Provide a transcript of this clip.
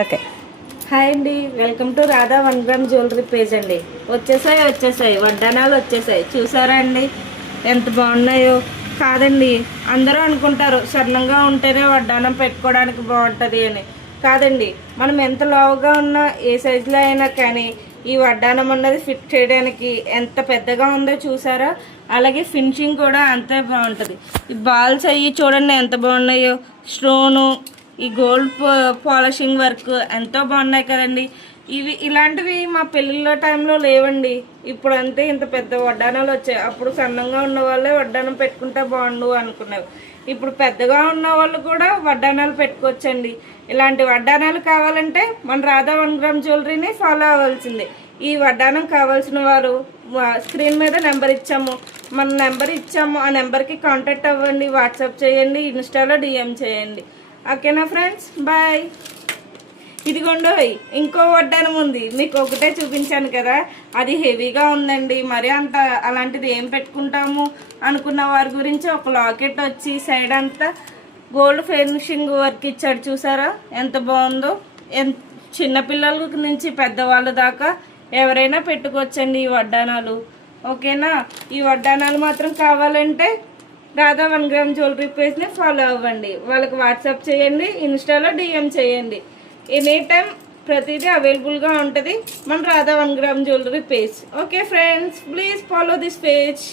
Okay. Hi అండి, welcome to Radha 1 gram jewellery page అండి. వచ్చేసాయి వడ్డానాలు వచ్చేసాయి. చూసారా అండి ఎంత బాగున్నాయో? కాదండి, అందరూ అనుకుంటారు సన్నంగా ఉంటేనే వడ్డానం పెట్టుకోవడానికి బాగుంటుంది అని. కాదండి, మనం ఎంత లావుగా ఉన్నా ఏ సైజులో అయినా కానీ ఈ వడ్డానం అన్నది ఫిట్ చేయడానికి ఎంత పెద్దగా ఉందో చూసారా? అలాగే ఫినిషింగ్ కూడా అంతే బాగుంటుంది. ఈ బాల్స్ అయ్యి చూడండి ఎంత బాగున్నాయో. స్టోను, ఈ గోల్డ్ పాలిషింగ్ వర్క్ ఎంతో బాగున్నాయి కదండి. ఇలాంటివి మా పెళ్ళిళ్ళ టైంలో లేవండి. ఇప్పుడు అంతే ఇంత పెద్ద వడ్డానాలు వచ్చాయి. అప్పుడు సన్నంగా ఉన్న వాళ్ళే వడ్డానం పెట్టుకుంటే బాగుండు అనుకున్నారు. ఇప్పుడు పెద్దగా ఉన్న వాళ్ళు కూడా వడ్డానాలు పెట్టుకోవచ్చండి. ఇలాంటి వడ్డానాలు కావాలంటే మన రాధా 1 గ్రామ్ జ్యువెలరీని ఫాలో అవ్వాల్సిందే. ఈ వడ్డానం కావాల్సిన వారు స్క్రీన్ మీద నెంబర్ ఇచ్చాము, మన నెంబర్ ఇచ్చాము, ఆ నెంబర్కి కాంటాక్ట్ అవ్వండి, వాట్సాప్ చేయండి, ఇన్స్టాలో డిఎం చేయండి. ఓకేనా ఫ్రెండ్స్, బాయ్. ఇదిగోండో ఇంకో వడ్డానం ఉంది, మీకు ఒకటే చూపించాను కదా, అది హెవీగా ఉందండి. మరి అంత అలాంటిది ఏం పెట్టుకుంటాము అనుకున్న వారి గురించి ఒక లాకెట్ వచ్చి సైడ్ అంతా గోల్డ్ ఫినిషింగ్ వర్క్ ఇచ్చాడు. చూసారా ఎంత బాగుందో? చిన్నపిల్లల నుంచి పెద్దవాళ్ళ దాకా ఎవరైనా పెట్టుకోవచ్చండి ఈ వడ్డానాలు. ఓకేనా? ఈ వడ్డానాలు మాత్రం కావాలంటే రాధా 1 గ్రామ్ జ్యువెలరీ పేజ్ని ఫాలో అవ్వండి, వాళ్ళకి వాట్సాప్ చేయండి, ఇన్స్టాలో డిఎం చేయండి. ఎనీ టైం ప్రతిదీ అవైలబుల్గా ఉంటుంది మన Radha 1 gram jewellery page. Okay friends, please follow this page.